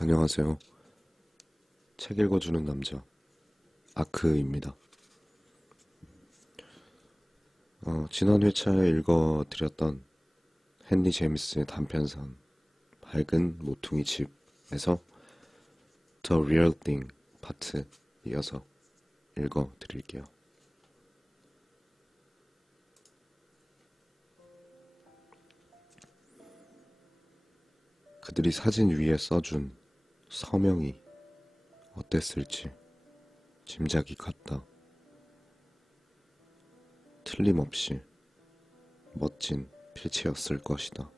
안녕하세요. 책 읽어주는 남자 아크입니다. 지난 회차에 읽어드렸던 헨리 제임스의 단편선 밝은 모퉁이 집에서 The Real Thing 파트 이어서 읽어드릴게요. 그들이 사진 위에 써준 서명이 어땠을지 짐작이 갔다. 틀림없이 멋진 필체였을 것이다.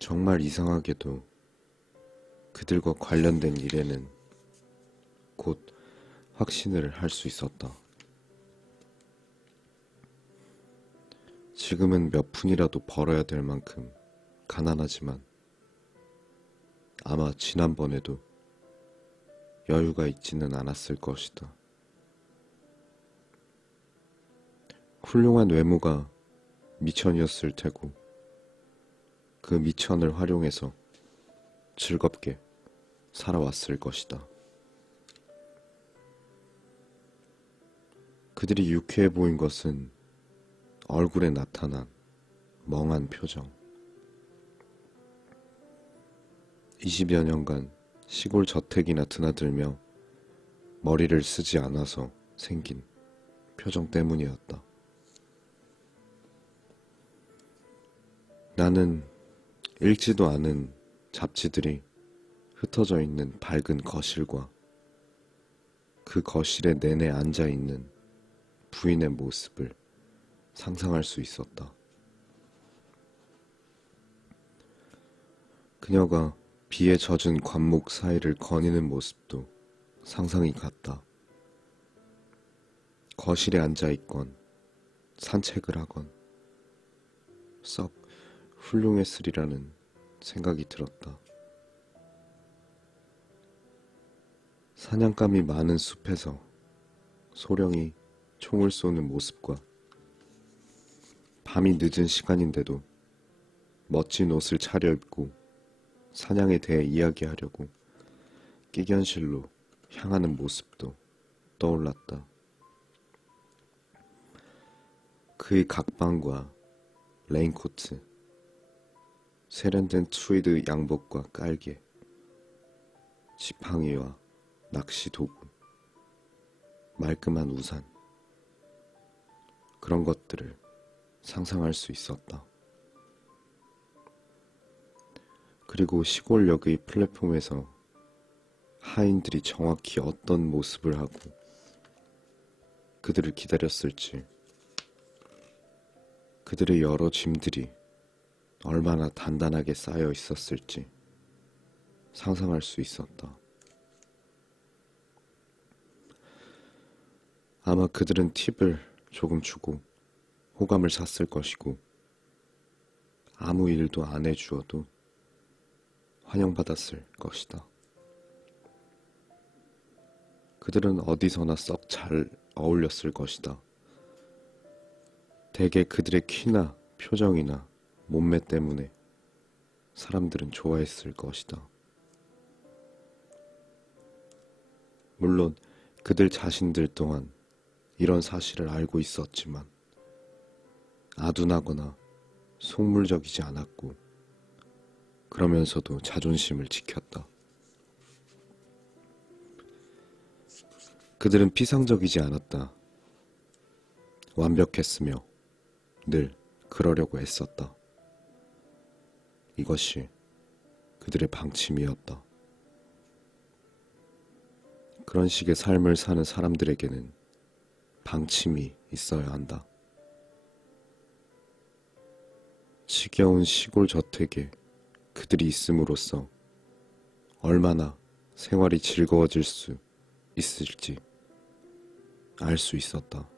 정말 이상하게도 그들과 관련된 일에는 곧 확신을 할 수 있었다. 지금은 몇 푼이라도 벌어야 될 만큼 가난하지만 아마 지난번에도 여유가 있지는 않았을 것이다. 훌륭한 외모가 미천이었을 테고 그 미천을 활용해서 즐겁게 살아왔을 것이다. 그들이 유쾌해 보인 것은 얼굴에 나타난 멍한 표정. 20여 년간 시골 저택이나 드나들며 머리를 쓰지 않아서 생긴 표정 때문이었다. 나는 읽지도 않은 잡지들이 흩어져 있는 밝은 거실과 그 거실에 내내 앉아있는 부인의 모습을 상상할 수 있었다. 그녀가 비에 젖은 관목 사이를 거니는 모습도 상상이 갔다. 거실에 앉아있건 산책을 하건 썩 훌륭했으리라는 생각이 들었다. 사냥감이 많은 숲에서 소령이 총을 쏘는 모습과 밤이 늦은 시간인데도 멋진 옷을 차려입고 사냥에 대해 이야기하려고 끼견실로 향하는 모습도 떠올랐다. 그의 각방과 레인코트, 세련된 트위드 양복과 깔개, 지팡이와 낚시 도구, 말끔한 우산, 그런 것들을 상상할 수 있었다. 그리고 시골역의 플랫폼에서 하인들이 정확히 어떤 모습을 하고 그들을 기다렸을지, 그들의 여러 짐들이 얼마나 단단하게 쌓여 있었을지 상상할 수 있었다. 아마 그들은 팁을 조금 주고 호감을 샀을 것이고 아무 일도 안 해주어도 환영받았을 것이다. 그들은 어디서나 썩 잘 어울렸을 것이다. 대개 그들의 키나 표정이나 몸매 때문에 사람들은 좋아했을 것이다. 물론 그들 자신들 또한 이런 사실을 알고 있었지만 아둔하거나 속물적이지 않았고 그러면서도 자존심을 지켰다. 그들은 피상적이지 않았다. 완벽했으며 늘 그러려고 애썼다. 이것이 그들의 방침이었다. 그런 식의 삶을 사는 사람들에게는 방침이 있어야 한다. 지겨운 시골 저택에 그들이 있음으로써 얼마나 생활이 즐거워질 수 있을지 알 수 있었다.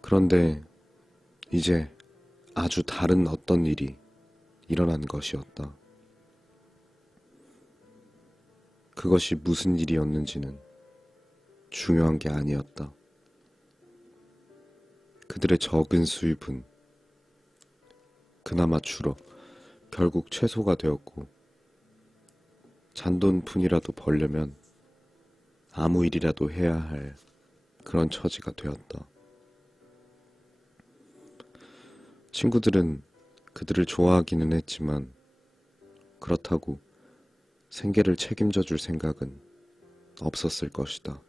그런데 이제 아주 다른 어떤 일이 일어난 것이었다. 그것이 무슨 일이었는지는 중요한 게 아니었다. 그들의 적은 수입은 그나마 줄어 결국 최소가 되었고 잔돈푼이라도 벌려면 아무 일이라도 해야 할 그런 처지가 되었다. 친구들은 그들을 좋아하기는 했지만 그렇다고 생계를 책임져 줄 생각은 없었을 것이다.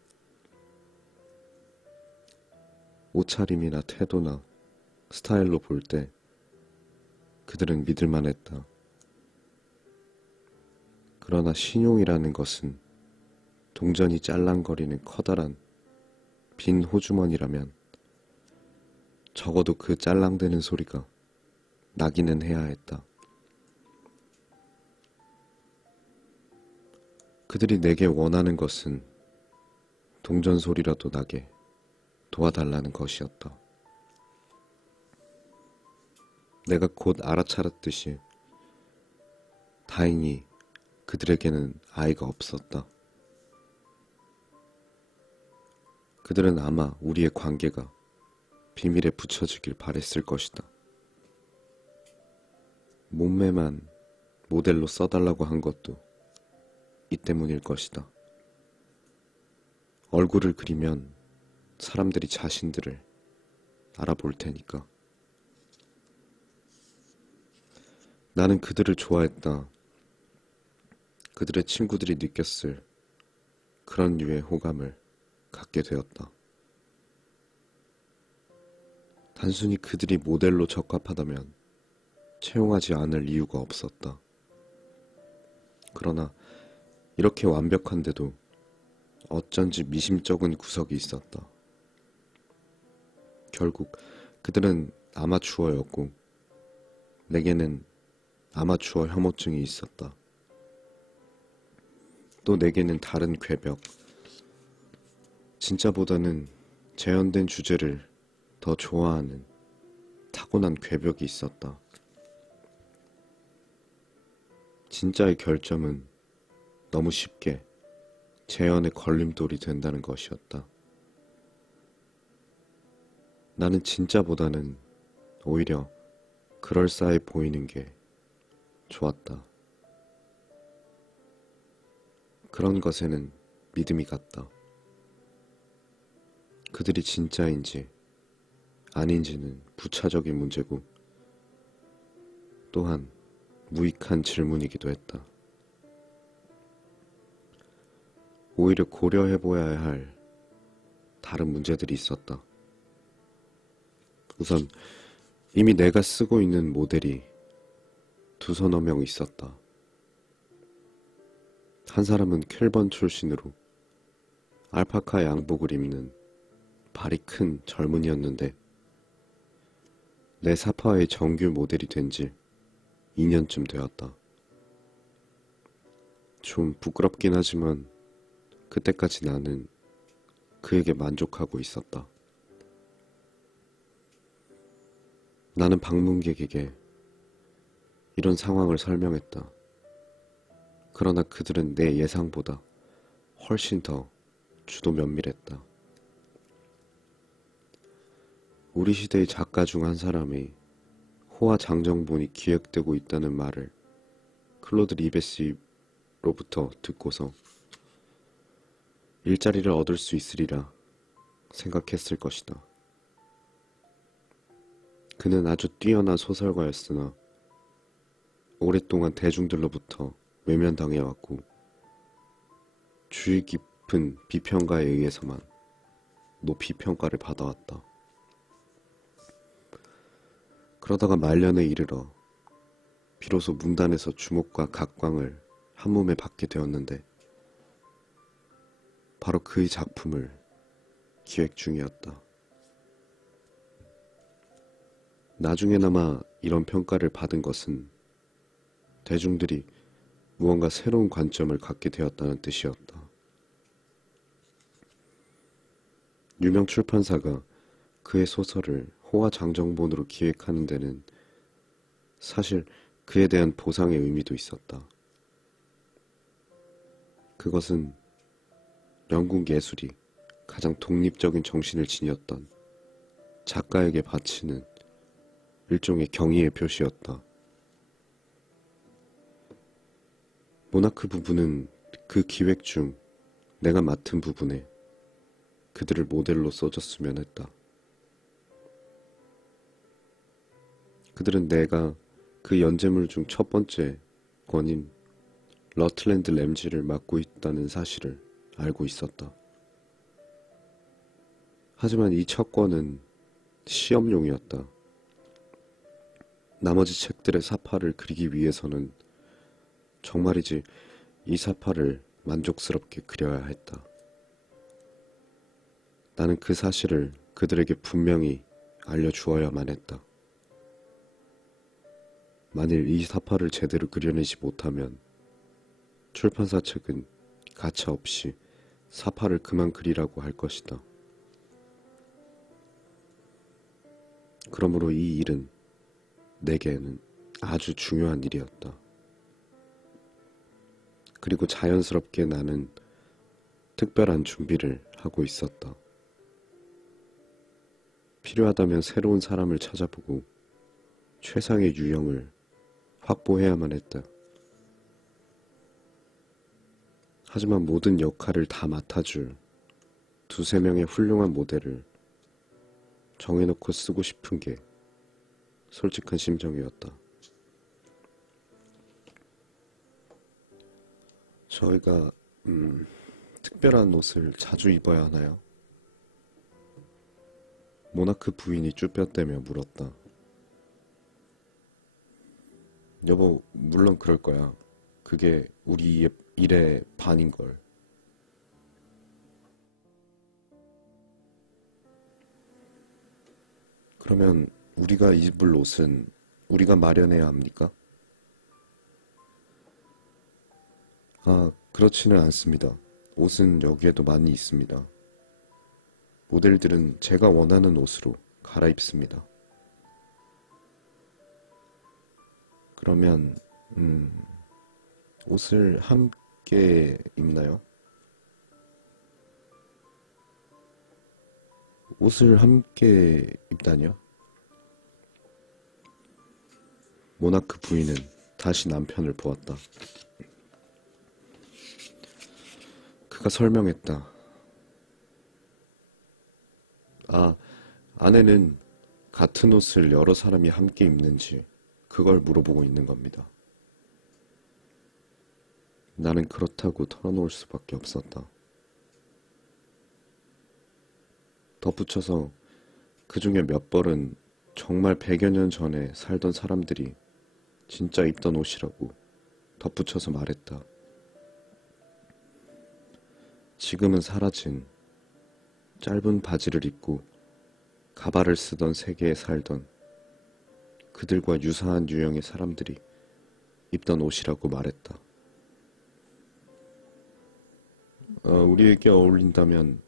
옷차림이나 태도나 스타일로 볼 때 그들은 믿을만 했다. 그러나 신용이라는 것은 동전이 짤랑거리는 커다란 빈 호주머니라면 적어도 그 짤랑대는 소리가 나기는 해야 했다. 그들이 내게 원하는 것은 동전 소리라도 나게 도와달라는 것이었다. 내가 곧 알아차렸듯이 다행히 그들에게는 아이가 없었다. 그들은 아마 우리의 관계가 비밀에 붙여지길 바랬을 것이다. 몸매만 모델로 써달라고 한 것도 이 때문일 것이다. 얼굴을 그리면 사람들이 자신들을 알아볼 테니까. 나는 그들을 좋아했다. 그들의 친구들이 느꼈을 그런 류의 호감을 갖게 되었다. 단순히 그들이 모델로 적합하다면 채용하지 않을 이유가 없었다. 그러나 이렇게 완벽한데도 어쩐지 미심쩍은 구석이 있었다. 결국 그들은 아마추어였고 내게는 아마추어 혐오증이 있었다. 또 내게는 다른 궤벽, 진짜보다는 재현된 주제를 더 좋아하는 타고난 궤벽이 있었다. 진짜의 결점은 너무 쉽게 재현의 걸림돌이 된다는 것이었다. 나는 진짜보다는 오히려 그럴싸해 보이는 게 좋았다. 그런 것에는 믿음이 갔다. 그들이 진짜인지 아닌지는 부차적인 문제고 또한 무익한 질문이기도 했다. 오히려 고려해보아야 할 다른 문제들이 있었다. 우선 이미 내가 쓰고 있는 모델이 두서너 명 있었다. 한 사람은 켈번 출신으로 알파카 양복을 입는 발이 큰 젊은이였는데 내 사파의 정규 모델이 된 지 2년쯤 되었다. 좀 부끄럽긴 하지만 그때까지 나는 그에게 만족하고 있었다. 나는 방문객에게 이런 상황을 설명했다. 그러나 그들은 내 예상보다 훨씬 더 주도 면밀했다. 우리 시대의 작가 중 한 사람이 호화 장정본이 기획되고 있다는 말을 클로드 리베시로부터 듣고서 일자리를 얻을 수 있으리라 생각했을 것이다. 그는 아주 뛰어난 소설가였으나 오랫동안 대중들로부터 외면당해왔고 주의 깊은 비평가에 의해서만 높이 평가를 받아왔다. 그러다가 말년에 이르러 비로소 문단에서 주목과 각광을 한몸에 받게 되었는데 바로 그의 작품을 기획 중이었다. 나중에나마 이런 평가를 받은 것은 대중들이 무언가 새로운 관점을 갖게 되었다는 뜻이었다. 유명 출판사가 그의 소설을 호화 장정본으로 기획하는 데는 사실 그에 대한 보상의 의미도 있었다. 그것은 영국 예술이 가장 독립적인 정신을 지녔던 작가에게 바치는 일종의 경의의 표시였다. 모나크 부부는 그 기획 중 내가 맡은 부분에 그들을 모델로 써줬으면 했다. 그들은 내가 그 연재물 중 첫 번째 권인 러틀랜드 램지를 맡고 있다는 사실을 알고 있었다. 하지만 이 첫 권은 시험용이었다. 나머지 책들의 사파를 그리기 위해서는 정말이지 이 사파를 만족스럽게 그려야 했다. 나는 그 사실을 그들에게 분명히 알려주어야만 했다. 만일 이 사파를 제대로 그려내지 못하면 출판사 측은 가차없이 사파를 그만 그리라고 할 것이다. 그러므로 이 일은 내게는 아주 중요한 일이었다. 그리고 자연스럽게 나는 특별한 준비를 하고 있었다. 필요하다면 새로운 사람을 찾아보고 최상의 유형을 확보해야만 했다. 하지만 모든 역할을 다 맡아줄 두세 명의 훌륭한 모델을 정해놓고 쓰고 싶은 게 솔직한 심정이었다. 저희가 특별한 옷을 자주 입어야 하나요? 모나크 부인이 쭈뼛대며 물었다. 여보, 물론 그럴 거야. 그게 우리 일의 반인걸. 그러면 우리가 입을 옷은 우리가 마련해야 합니까? 아, 그렇지는 않습니다. 옷은 여기에도 많이 있습니다. 모델들은 제가 원하는 옷으로 갈아입습니다. 그러면 옷을 함께 입나요? 옷을 함께 입다니요? 모나크 부인은 다시 남편을 보았다. 그가 설명했다. 아, 아내는 같은 옷을 여러 사람이 함께 입는지 그걸 물어보고 있는 겁니다. 나는 그렇다고 털어놓을 수밖에 없었다. 덧붙여서 그 중에 몇 벌은 정말 100여 년 전에 살던 사람들이 진짜 입던 옷이라고 덧붙여서 말했다. 지금은 사라진 짧은 바지를 입고 가발을 쓰던 세계에 살던 그들과 유사한 유형의 사람들이 입던 옷이라고 말했다. 우리에게 어울린다면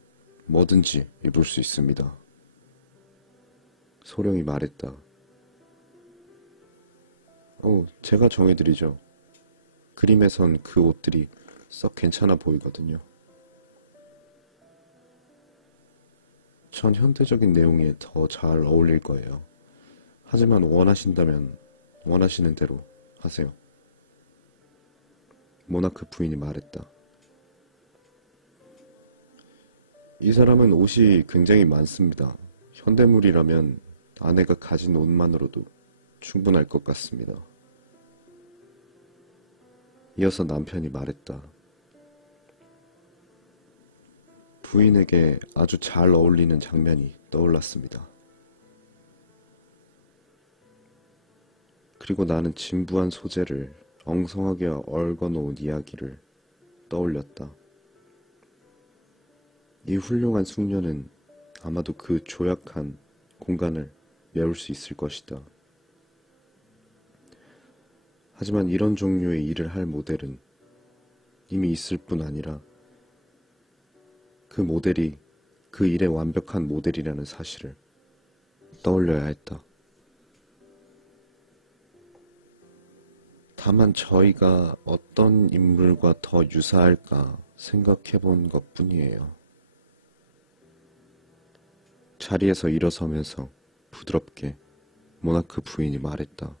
뭐든지 입을 수 있습니다. 소령이 말했다. 제가 정해드리죠. 그림에선 그 옷들이 썩 괜찮아 보이거든요. 전 현대적인 내용에 더 잘 어울릴 거예요. 하지만 원하신다면 원하시는 대로 하세요. 모나크 부인이 말했다. 이 사람은 옷이 굉장히 많습니다. 현대물이라면 아내가 가진 옷만으로도 충분할 것 같습니다. 이어서 남편이 말했다. 부인에게 아주 잘 어울리는 장면이 떠올랐습니다. 그리고 나는 진부한 소재를 엉성하게 얽어놓은 이야기를 떠올렸다. 이 훌륭한 숙녀는 아마도 그 조약한 공간을 메울 수 있을 것이다. 하지만 이런 종류의 일을 할 모델은 이미 있을 뿐 아니라 그 모델이 그 일의 완벽한 모델이라는 사실을 떠올려야 했다. 다만 저희가 어떤 인물과 더 유사할까 생각해 본 것 뿐이에요. 자리에서 일어서면서 부드럽게 모나크 부인이 말했다.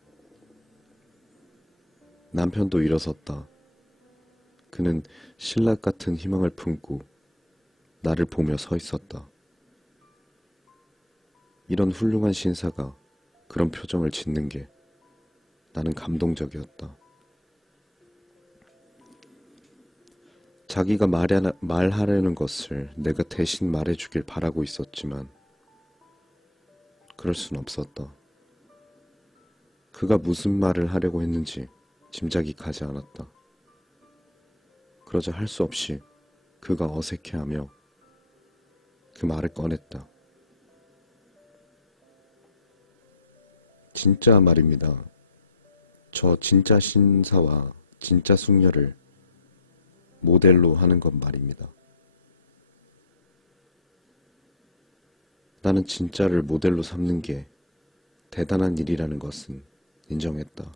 남편도 일어섰다. 그는 신락 같은 희망을 품고 나를 보며 서 있었다. 이런 훌륭한 신사가 그런 표정을 짓는 게 나는 감동적이었다. 자기가 말하려는 것을 내가 대신 말해주길 바라고 있었지만 그럴 순 없었다. 그가 무슨 말을 하려고 했는지 짐작이 가지 않았다. 그러자 할 수 없이 그가 어색해하며 그 말을 꺼냈다. 진짜 말입니다. 저 진짜 신사와 진짜 숙녀를 모델로 하는 것 말입니다. 나는 진짜를 모델로 삼는 게 대단한 일이라는 것은 인정했다.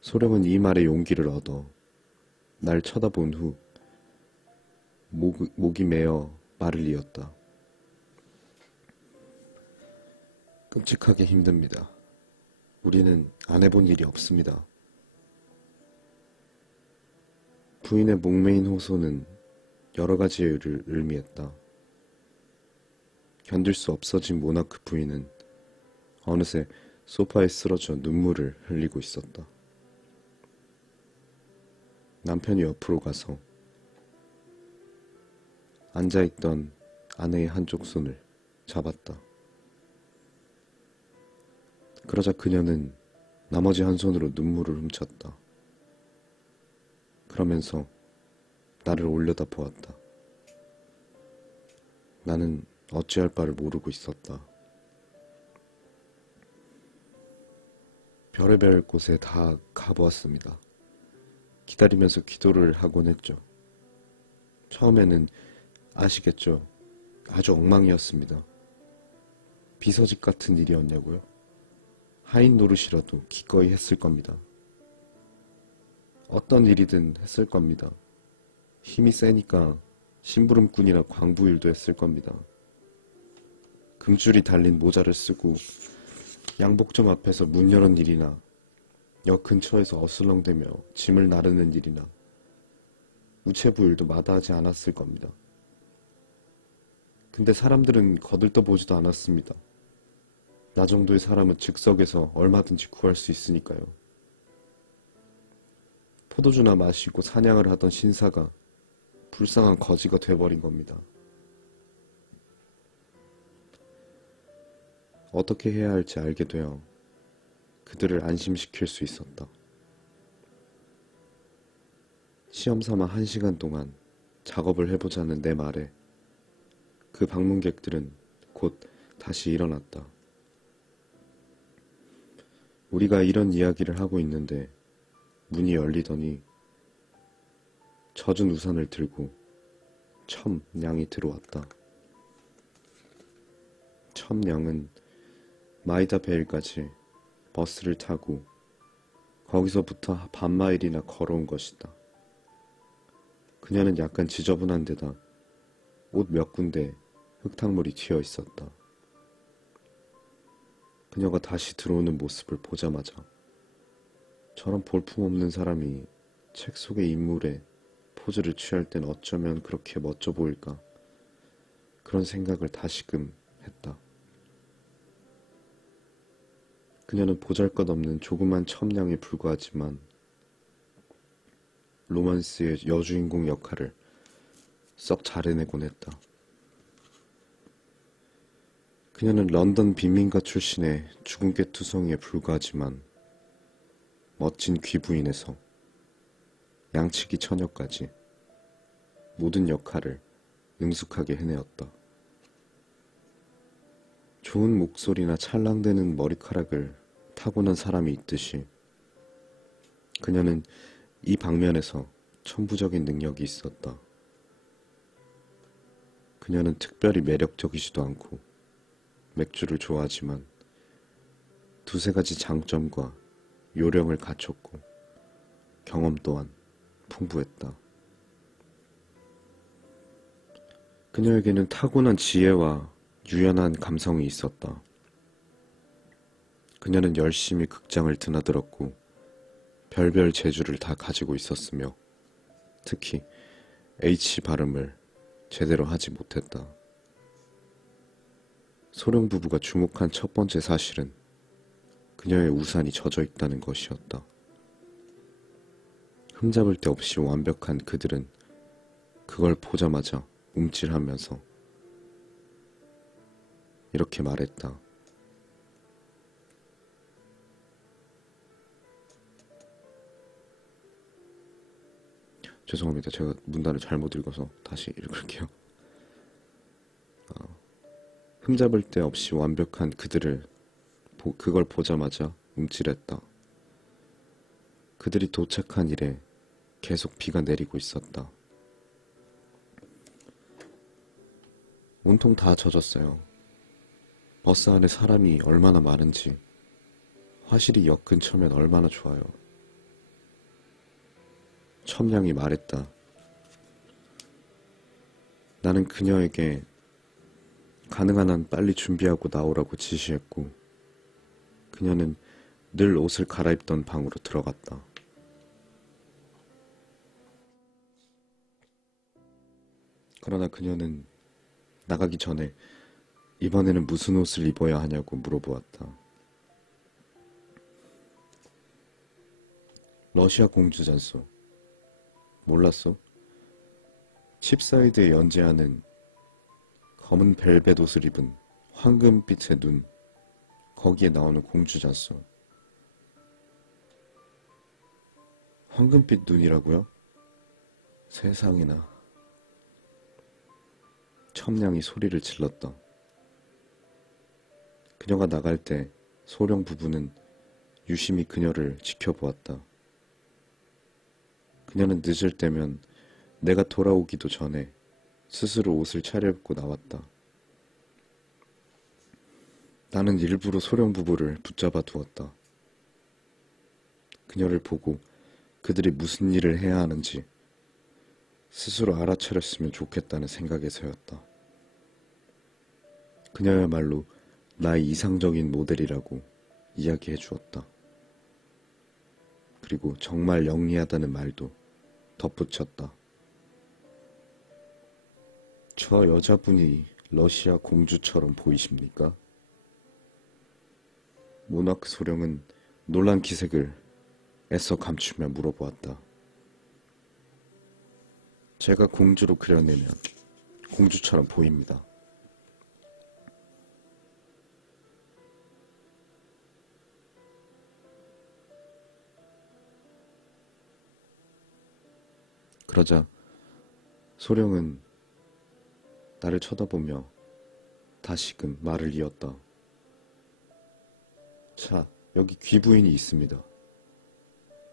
소령은 이 말에 용기를 얻어 날 쳐다본 후 목이 메어 말을 이었다. 끔찍하게 힘듭니다. 우리는 안 해본 일이 없습니다. 부인의 목매인 호소는 여러 가지의 일을 의미했다. 견딜 수 없어진 모나크 부인은 어느새 소파에 쓰러져 눈물을 흘리고 있었다. 남편이 옆으로 가서 앉아있던 아내의 한쪽 손을 잡았다. 그러자 그녀는 나머지 한 손으로 눈물을 훔쳤다. 그러면서 나를 올려다 보았다. 나는 어찌할 바를 모르고 있었다. 별의별 곳에 다 가보았습니다. 기다리면서 기도를 하곤 했죠. 처음에는 아시겠죠? 아주 엉망이었습니다. 비서직 같은 일이었냐고요? 하인 노릇이라도 기꺼이 했을 겁니다. 어떤 일이든 했을 겁니다. 힘이 세니까 심부름꾼이나 광부일도 했을 겁니다. 금줄이 달린 모자를 쓰고 양복점 앞에서 문 여는 일이나 역 근처에서 어슬렁대며 짐을 나르는 일이나 우체부 일도 마다하지 않았을 겁니다. 근데 사람들은 거들떠보지도 않았습니다. 나 정도의 사람은 즉석에서 얼마든지 구할 수 있으니까요. 포도주나 마시고 사냥을 하던 신사가 불쌍한 거지가 돼버린 겁니다. 어떻게 해야 할지 알게 되어 그들을 안심시킬 수 있었다. 시험삼아 1시간 동안 작업을 해보자는 내 말에 그 방문객들은 곧 다시 일어났다. 우리가 이런 이야기를 하고 있는데 문이 열리더니 젖은 우산을 들고 첨양이 들어왔다. 첨양은 마이다 베일까지 버스를 타고 거기서부터 반마일이나 걸어온 것이다. 그녀는 약간 지저분한 데다 옷 몇 군데 흙탕물이 튀어 있었다. 그녀가 다시 들어오는 모습을 보자마자 저런 볼품없는 사람이 책 속의 인물에 포즈를 취할 땐 어쩌면 그렇게 멋져 보일까? 그런 생각을 다시금 했다. 그녀는 보잘것없는 조그만 첨량에 불과하지만 로만스의 여주인공 역할을 썩 잘해내곤 했다. 그녀는 런던 빈민가 출신의 주근깨 투성이에 불과하지만 멋진 귀부인에서 양치기 처녀까지 모든 역할을 능숙하게 해내었다. 좋은 목소리나 찰랑대는 머리카락을 타고난 사람이 있듯이 그녀는 이 방면에서 천부적인 능력이 있었다. 그녀는 특별히 매력적이지도 않고 맥주를 좋아하지만 두세 가지 장점과 요령을 갖췄고 경험 또한 풍부했다. 그녀에게는 타고난 지혜와 유연한 감성이 있었다. 그녀는 열심히 극장을 드나들었고 별별 재주를 다 가지고 있었으며 특히 H 발음을 제대로 하지 못했다. 소령 부부가 주목한 첫 번째 사실은 그녀의 우산이 젖어 있다는 것이었다. 흠잡을 데 없이 완벽한 그들은 그걸 보자마자 움찔하면서 이렇게 말했다. 죄송합니다. 제가 문단을 잘못 읽어서 다시 읽을게요. 흠잡을 데 없이 완벽한 그걸 보자마자 움찔했다. 그들이 도착한 이래 계속 비가 내리고 있었다. 온통 다 젖었어요. 버스 안에 사람이 얼마나 많은지, 화실이 역 근처면 얼마나 좋아요. 첨량이 말했다. 나는 그녀에게 가능한 한 빨리 준비하고 나오라고 지시했고 그녀는 늘 옷을 갈아입던 방으로 들어갔다. 그러나 그녀는 나가기 전에 이번에는 무슨 옷을 입어야 하냐고 물어보았다. 러시아 공주잖소. 몰랐어? 칩사이드에 연재하는 검은 벨벳 옷을 입은 황금빛의 눈, 거기에 나오는 공주잖소. 황금빛 눈이라고요? 세상에나. 첨량이 소리를 질렀다. 그녀가 나갈 때 소령 부부는 유심히 그녀를 지켜보았다. 그녀는 늦을 때면 내가 돌아오기도 전에 스스로 옷을 차려입고 나왔다. 나는 일부러 소령 부부를 붙잡아 두었다. 그녀를 보고 그들이 무슨 일을 해야 하는지 스스로 알아차렸으면 좋겠다는 생각에서였다. 그녀야말로 나의 이상적인 모델이라고 이야기해 주었다. 그리고 정말 영리하다는 말도 덧붙였다. 저 여자분이 러시아 공주처럼 보이십니까? 모나크 소령은 놀란 기색을 애써 감추며 물어보았다. 제가 공주로 그려내면 공주처럼 보입니다. 그러자 소령은 나를 쳐다보며 다시금 말을 이었다. 자, 여기 귀부인이 있습니다.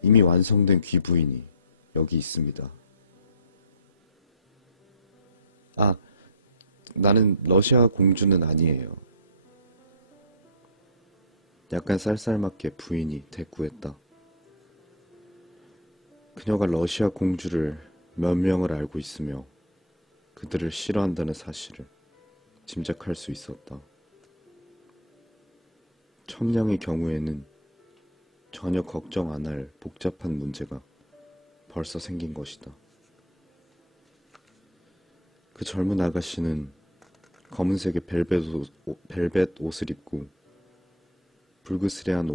이미 완성된 귀부인이 여기 있습니다. 아, 나는 러시아 공주는 아니에요. 약간 쌀쌀맞게 부인이 대꾸했다. 그녀가 러시아 공주를 몇 명을 알고 있으며 그들을 싫어한다는 사실을 짐작할 수 있었다. 첨량의 경우에는 전혀 걱정 안 할 복잡한 문제가 벌써 생긴 것이다. 그 젊은 아가씨는 검은색의 벨벳 옷을 입고 불그스레한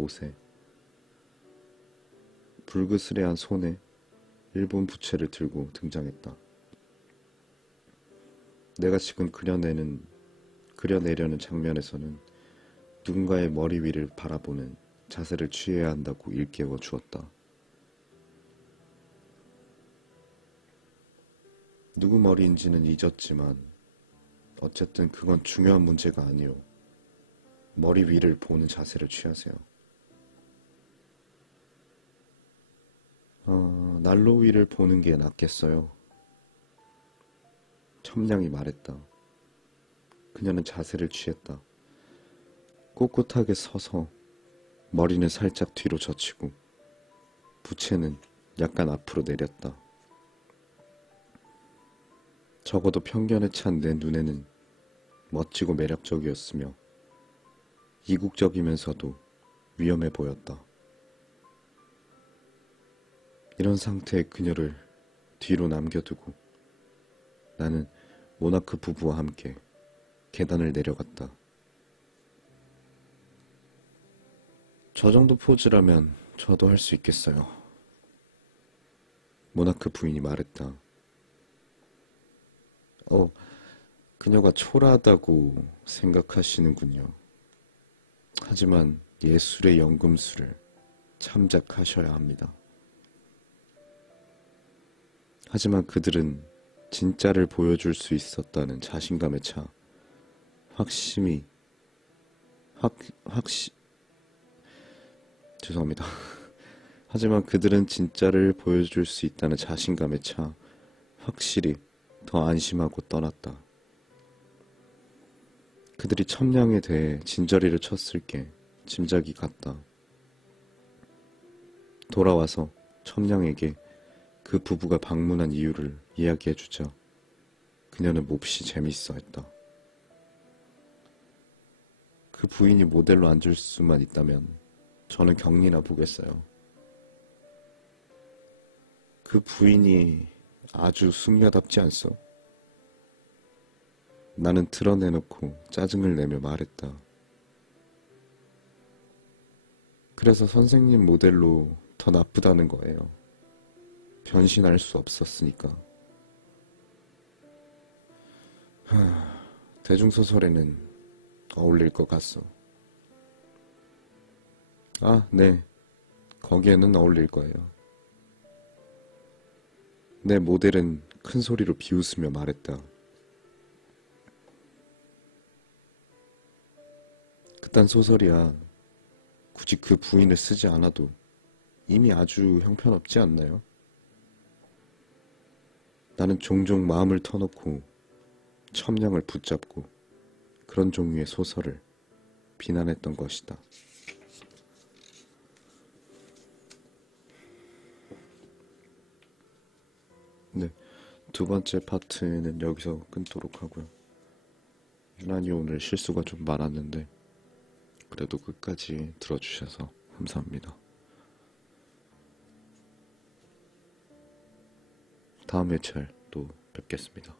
손에 일본 부채를 들고 등장했다. 내가 지금 그려내려는 장면에서는 누군가의 머리 위를 바라보는 자세를 취해야 한다고 일깨워 주었다. 누구 머리인지는 잊었지만 어쨌든 그건 중요한 문제가 아니오. 머리 위를 보는 자세를 취하세요. 난로 위를 보는 게 낫겠어요. 첨량이 말했다. 그녀는 자세를 취했다. 꼿꼿하게 서서 머리는 살짝 뒤로 젖히고 부채는 약간 앞으로 내렸다. 적어도 편견에 찬 내 눈에는 멋지고 매력적이었으며 이국적이면서도 위험해 보였다. 이런 상태의 그녀를 뒤로 남겨두고 나는 모나크 부부와 함께 계단을 내려갔다. 저 정도 포즈라면 저도 할 수 있겠어요. 모나크 부인이 말했다. 그녀가 초라하다고 생각하시는군요. 하지만 예술의 연금술을 참작하셔야 합니다. 하지만 그들은 진짜를 보여줄 수 있었다는 자신감에 차 죄송합니다. 하지만 그들은 진짜를 보여줄 수 있다는 자신감에 차 확실히 더 안심하고 떠났다. 그들이 첨량에 대해 진저리를 쳤을 게 짐작이 갔다. 돌아와서 첨량에게 그 부부가 방문한 이유를 이야기해주자 그녀는 몹시 재밌어 했다. 그 부인이 모델로 앉을 수만 있다면 저는 경리나 보겠어요. 그 부인이 아주 숙녀답지 않소? 나는 드러내놓고 짜증을 내며 말했다. 그래서 선생님 모델로 더 나쁘다는 거예요. 변신할 수 없었으니까. 대중소설에는 어울릴 것 같소. 네. 거기에는 어울릴 거예요. 내 모델은 큰 소리로 비웃으며 말했다. 그딴 소설이야. 굳이 그 부인을 쓰지 않아도 이미 아주 형편없지 않나요? 나는 종종 마음을 터놓고 첨량을 붙잡고 그런 종류의 소설을 비난했던 것이다. 네, 두 번째 파트는 여기서 끊도록 하고요. 유난히 오늘 실수가 좀 많았는데 그래도 끝까지 들어주셔서 감사합니다. 다음 회차에 또 뵙겠습니다.